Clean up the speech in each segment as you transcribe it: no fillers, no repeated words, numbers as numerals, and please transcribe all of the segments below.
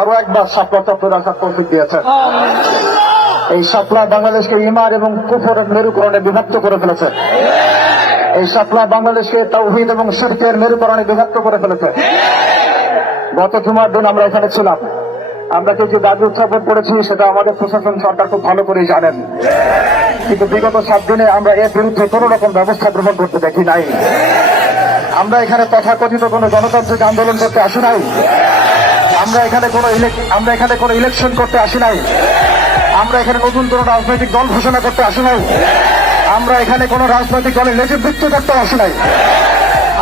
আরো একবার শাপলা চত্বর আসার তৌফিক দিয়েছেন। এই শাপলা বাংলাদেশকে ইমান এবং কুফরের মেরুকরণে বিভক্ত করে ফেলেছে। এই শাপলা বাংলাদেশকে তাওহীদ এবং শিরকের মেরুকরণে বিভক্ত করে ফেলেছে। গত জুমার দিন আমরা এখানে ছিলাম। আমরা যে দাবি উত্থাপন করেছি সেটা আমাদের প্রশাসন সরকার খুব ভালো করেই জানেন, কিন্তু বিগত 7 দিনে আমরা এর বিরুদ্ধে কোন রকম ব্যবস্থা গ্রহণ করতে দেখি নাই। আমরা এখানে তথাকথিত কোনো গণতান্ত্রিক আন্দোলন করতে আসি নাই। আমরা এখানে কোনো ইলেকশন করতে আসি নাই। আমরা এখানে নতুন কোনো রাজনৈতিক দল ঘোষণা করতে আসি নাই। আমরা এখানে কোনো রাজনৈতিক দলের নেতৃত্ব করতে আসি নাই।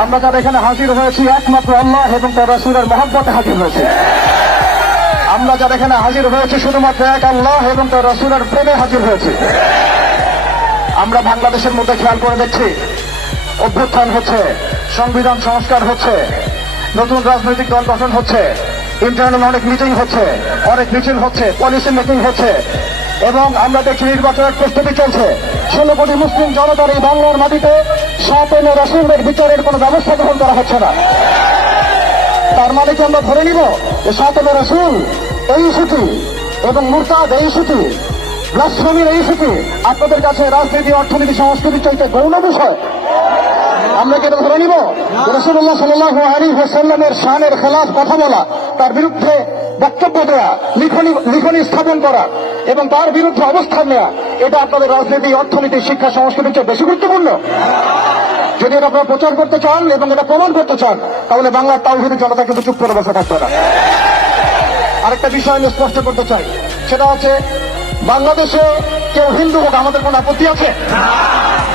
আমরা যারা এখানে হাজির হয়েছি একমাত্র আল্লাহ এবং তার রাসূলের মহব্বতে হাজির হয়েছি। আমরা যারা এখানে হাজির হয়েছি শুধুমাত্র এক আল্লাহ এবং তার রাসূলের প্রেমে হাজির হয়েছি। আমরা বাংলাদেশের মধ্যে খেয়াল করে দেখছি, অভ্যুত্থান হচ্ছে, সংবিধান সংস্কার হচ্ছে, নতুন রাজনৈতিক দল গঠন হচ্ছে, ইন্টারনাল অনেক মিটিং হচ্ছে, অনেক মিছিল হচ্ছে, পলিসি মিটিং হচ্ছে, এবং আমরা দেখছি নির্বাচনের প্রস্তুতি চলছে। 16 কোটি মুসলিম জনতার এই বাংলার মাটিতে শাপলা রাসূলের বিচারের কোনো ব্যবস্থা গ্রহণ করা হচ্ছে না। তার মানে কি আমরা ধরে নিব যে শাপলা রাসূল এই ইস্যুটি এবং মুরতাদ এই ইস্যুটি, ব্লাসফেমির এই ইস্যুটি আপনাদের কাছে রাজনীতি, অর্থনীতি, সংস্কৃতি চাইতে গৌণ বিষয়? আমরা কি এটা ধরে নিব? রাসূলুল্লাহ সাল্লাল্লাহু আলাইহি ওয়াসাল্লামের শানের খেলাফ কথা বলা, তার বিরুদ্ধে বক্তব্য দেওয়া, লিখনি স্থাপন করা এবং তার বিরুদ্ধে অবস্থান নেওয়া, এটা আপনাদের রাজনীতি, অর্থনীতি, শিক্ষা, সংস্কৃতির চেয়ে বেশি গুরুত্বপূর্ণ? যদি এটা আপনারা প্রচার করতে চান এবং এটা প্রমাণ করতে চান, তাহলে বাংলার তাওহীদি জনতা কিন্তু চুপ করে বসে থাকবে না। আরেকটা বিষয় আমি স্পষ্ট করতে চাই, সেটা হচ্ছে বাংলাদেশে কেউ হিন্দু হোক আমাদের কোন আপত্তি আছে?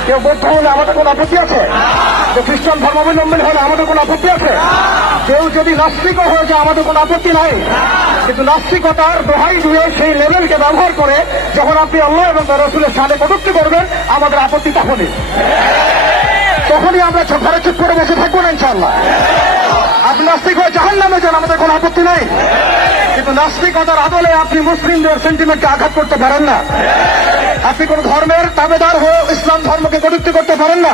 কেউ বৌদ্ধ হলে আমাদের কোন আপত্তি আছে? কেউ খ্রিস্টান ধর্মাবলম্বী হলে আমাদের কোন আপত্তি আছে? কেউ যদি নাস্তিক হয়ে যায় আমাদের কোন আপত্তি নাই। কিন্তু নাস্তিকতার দোহাই দিয়ে সেই লেভেলকে ব্যবহার করে যখন আপনি আল্লাহ এবং তার রাসূলের শানে কটূক্তি করবেন, আমাদের আপত্তি তখনই আমরা ঘরে চুপ করে বসে থাকবো না ইনশাআল্লাহ। আপনি নাস্তিক হয়ে জাহান্নামে যান, আমাদের কোন আপত্তি নাই। কিন্তু নাস্তিকতার আদলে আপনি মুসলিমদের সেন্টিমেন্টকে আঘাত করতে পারেন না। আপনি কোন ধর্মের তাবেদার হয়ে ইসলাম ধর্মকে কটূক্তি করতে পারেন না।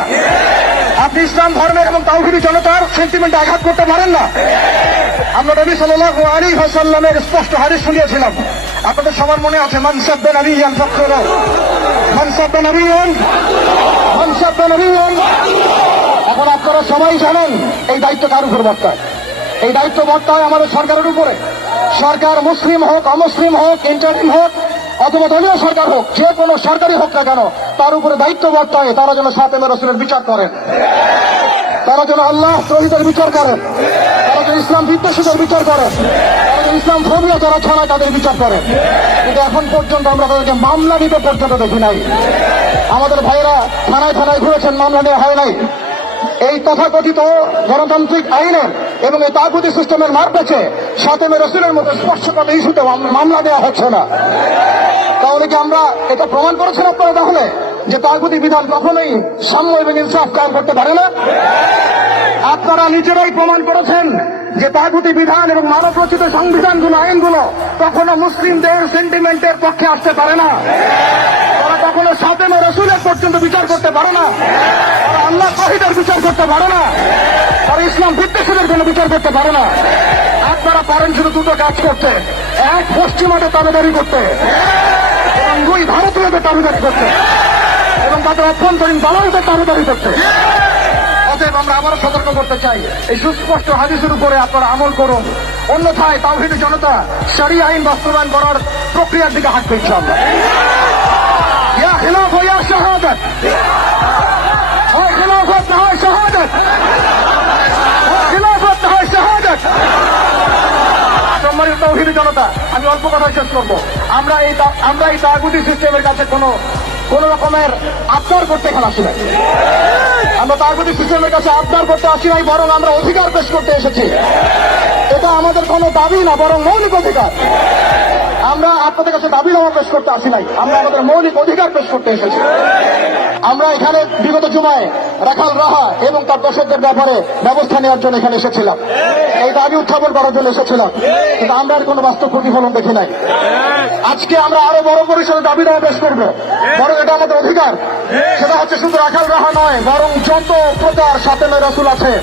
আপনি ইসলাম ধর্মের এবং তাওহীদি জনতার সেন্টিমেন্টে আঘাত করতে পারেন না। আমরা নবী সাল্লাল্লাহু আলাইহি ওয়াসাল্লামের স্পষ্ট হাদিস শুনিয়েছিলাম, আপনাদের সবার মনে আছে, মান সাব্বা নাবিয়ান ফাকরা, মান সাব্বা নাবিয়ান, মান সাব্বা নাবিয়ান। এখন আপনারা সবাই জানেন এই দায়িত্ব কার উপর বর্তায়? এই দায়িত্ব বর্তায় আমাদের সরকারের উপরে। সরকার মুসলিম হোক, অমুসলিম হোক, ইন্টারিম হোক অথবা দলীয় সরকার হোক, যে কোনো সরকারই হোক না কেন, তার উপরে দায়িত্ব বর্তায় তারা যেন শাপলা রাসূলের বিচার করেন, তারা যেন আল্লাহ তৌহিদের বিচার করেন, তারা যেন ইসলাম বিদ্বেষীদের বিচার করেন, তারা যেন ইসলাম ধর্মীয় যারা ছড়ায় তাদের বিচার করেন। কিন্তু এখন পর্যন্ত আমরা তাদেরকে মামলা দিতে পর্যন্ত দেখি নাই। আমাদের ভাইয়েরা থানায় থানায় ঘুরেছেন, মামলা নেওয়া হয় নাই। এই তথাকথিত গণতান্ত্রিক আইনের এবং এই তাগুতি সিস্টেমের মার পেছে শাপলা রাসূলের মতো স্পর্শকাতর ইস্যুতে মামলা দেওয়া হচ্ছে না। তাহলে কি আমরা এটা প্রমাণ করেছেন আপনারা তাহলে যে তাগুতি বিধান কখনোই সাম্য এবং ইনসাফ কায়েম করতে পারে না? আপনারা নিজেরাই প্রমাণ করেছেন যে তাগুতি বিধান এবং মানব রচিত সংবিধানগুলো, আইনগুলো কখনো মুসলিমদের সেন্টিমেন্টের পক্ষে আসতে পারে না। তারা কখনো শাপলা রাসূলের পর্যন্ত বিচার করতে পারে না। তারা আল্লাহ তাওহীদের বিচার করতে পারে না। তারা ইসলাম বিদ্বেষীদের কোনো বিচার করতে পারে না। আপনারা পারেন শুধু দুটো কাজ করতে, এক পশ্চিমাদের তাবেদারি করতে এবং দুই ভারতীয়দের তাবেদারি করতে এবং তাদের অভ্যন্তরীণ দালালদের তাবেদারি করতে। অতএব আমরা আবারও সতর্ক করতে চাই, এই সুস্পষ্ট হাদিসের উপরে আপনারা আমল করুন, অন্যথায় তাওহীদি জনতা শরিয়া আইন বাস্তবায়ন করার প্রক্রিয়ার দিকে হাঁটবে ইনশাআল্লাহ। ইয়া খিলাফ ইয়া শাহাদাত, হয় খিলাফত না হয় শাহাদাত, খিলাফত না হয় শাহাদাত। সম্মানিত তাওহীদি জনতা, আমি অল্প কথা শেষ করবো। আমরা এই তাগুতি সিস্টেমের কাছে কোন রকমের আবদার করতে এখন আসি নাই। আমরা তাগুতি সিস্টেমের কাছে আবদার করতে আসি নাই, বরং আমরা অধিকার পেশ করতে এসেছি। এটা আমাদের কোনো দাবি না, বরং মৌলিক অধিকার। আমরা আপনাদের কাছে দাবি নামা পেশ করতে আসি নাই, আমরা আমাদের মৌলিক অধিকার পেশ করতে এসেছি। আমরা এখানে বিগত জুমায় রাখাল রাহা এবং তার দর্শকদের ব্যাপারে ব্যবস্থা নেওয়ার জন্য এখানে এসেছিলাম, এই দাবি উত্থাপন করার জন্য এসেছিলাম, কিন্তু আমরা আর কোনো বাস্তব প্রতিফলন দেখি নাই। আজকে আমরা আরো বড় পরিসরে দাবি নামা পেশ করবো, বরং এটা আমাদের অধিকার। সেটা হচ্ছে শুধু রাখাল রাহা নয়, বরং যত প্রকার শাপলা রাসূল আছে,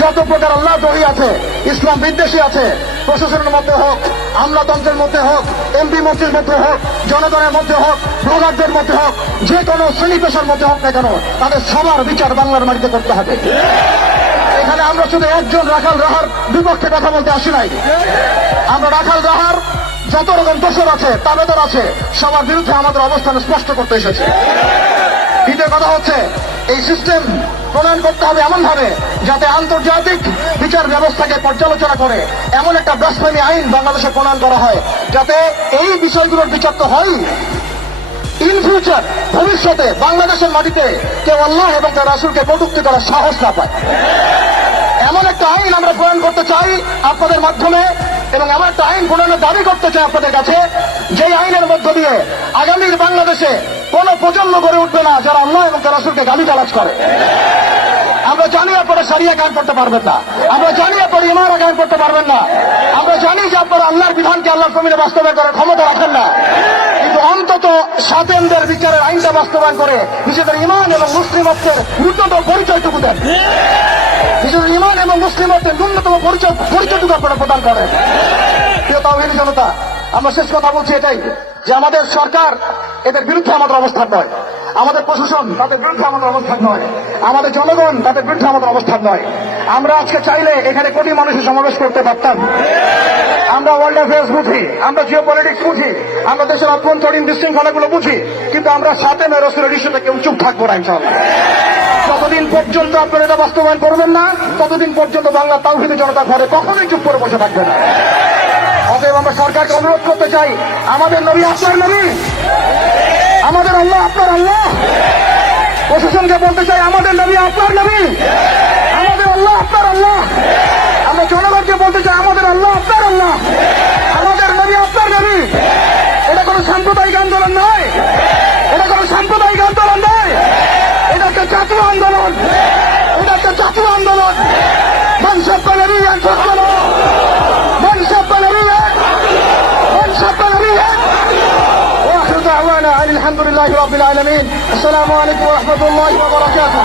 যত প্রকার আল্লাহ দ্রোহী আছে, ইসলাম বিদ্বেষী আছে, প্রশাসনের মধ্যে হোক, আমলাতন্ত্রের মধ্যে হোক, এমপি মন্ত্রীর মধ্যে হোক, জনগণের মধ্যে হোক, ব্লগারদের মধ্যে হোক, যে কোনো শ্রেণী পেশার মধ্যে হোক না কেন, তাদের সবার বিচার বাংলার মাটিতে করতে হবে। এখানে আমরা শুধু একজন রাখাল রাহার বিপক্ষে কথা বলতে আসি নাই। আমরা রাখাল রাহার যত রকম দোষর আছে, তাবেদর আছে, সবার বিরুদ্ধে আমাদের অবস্থান স্পষ্ট করতে এসেছে। দ্বিতীয় কথা হচ্ছে, এই সিস্টেম প্রণয়ন করতে হবে এমন ভাবে যাতে আন্তর্জাতিক বিচার ব্যবস্থাকে পর্যালোচনা করে এমন একটা ব্লাসফেমি আইন বাংলাদেশে প্রণয়ন করা হয়, যাতে এই বিষয়গুলোর বিচার তো হয়, ইন ফিউচার ভবিষ্যতে বাংলাদেশের মাটিতে কেউ আল্লাহ এবং তার রাসূলকে কটূক্তি করার সাহস না পায়। এমন একটা আইন আমরা প্রণয়ন করতে চাই আপনাদের মাধ্যমে, এবং এমন একটা আইন প্রণয়নের দাবি করতে চাই আপনাদের কাছে, যে আইনের মধ্য দিয়ে আগামীর বাংলাদেশে কোন প্রজন্ম গড়ে উঠবে না যারা আল্লাহ এবং তার রাসূলকে গালিগালাজ করে। আমরা জানি আপনারা শরিয়া কায়েম করতে পারবেন না, আমরা জানি আপনারা ইমারত কায়েম করতে পারবেন না, আমরা জানি যে আপনারা আল্লাহর বিধানকে আল্লাহর জমিনে বাস্তবায়ন করার ক্ষমতা রাখেন না, কিন্তু অন্তত স্বাধীনদের বিচারের আইনটা বাস্তবায়ন করে নিজেদের ইমান এবং মুসলিমত্বের ন্যূনতম পরিচয়টুকু দেন। নিজেদের ইমান এবং মুসলিমত্বের ন্যূনতম পরিচয়টুকু আপনারা প্রদান করেন। প্রিয় তাওহীদি জনতা, আমরা শেষ কথা বলছি এটাই, যে আমাদের সরকার এদের বিরুদ্ধে আমাদের অবস্থান নয়, আমাদের প্রশাসন তাদের বিরুদ্ধে আমাদের অবস্থান নয়, আমাদের জনগণ তাদের বিরুদ্ধে আমাদের অবস্থান নয়। আমরা আজকে চাইলে এখানে কোটি মানুষের সমাবেশ করতে পারতাম। আমরা ওয়ার্ল্ড অ্যাফেয়ার্স বুঝি, আমরা জিও পলিটিক্স বুঝি, আমরা দেশের অভ্যন্তরীণ বিশৃঙ্খলাগুলো বুঝি, কিন্তু আমরা সাথে রাসূলের ইস্যুতে কেউ চুপ থাকবো না ইনশাআল্লাহ। যতদিন পর্যন্ত আপনারা এটা বাস্তবায়ন করবেন না, ততদিন পর্যন্ত বাংলা তাওহীদি জনতা ঘরে কখনোই চুপ করে বসে থাকবে না। অতএব আমরা সরকারকে অনুরোধ করতে চাই, আমাদের নবী আপনার নবী, আমাদের আল্লাহ আপনার আল্লাহ। প্রশাসনকে বলতে চাই, আমাদের নবী আপনার নবী, আমাদের আল্লাহ আপনার আল্লাহ। আমরা জনগণকে বলতে চাই, আমাদের আল্লাহ আপনার আল্লাহ, আমাদের নবী আপনার নবী। এটা কোনো সাম্প্রদায়িক আন্দোলন নয়, এটা কোনো সাম্প্রদায়িক আন্দোলন নয়, এটা একটা জাতীয় আন্দোলন, এটা একটা জাতীয় আন্দোলন। মান সাব্বা নবিয়্যান ফাকতুলুহু, মান সাব্বা নবিয়্যান, মান সাব্বা নবিয়্যান। ওয়া আখিরু দাওয়ানা আনিল হামদুলিল্লাহি রাব্বিল আলামিন। আসসালামু আলাইকুম ওয়া রাহমাতুল্লাহি ওয়া বারাকাতুহু।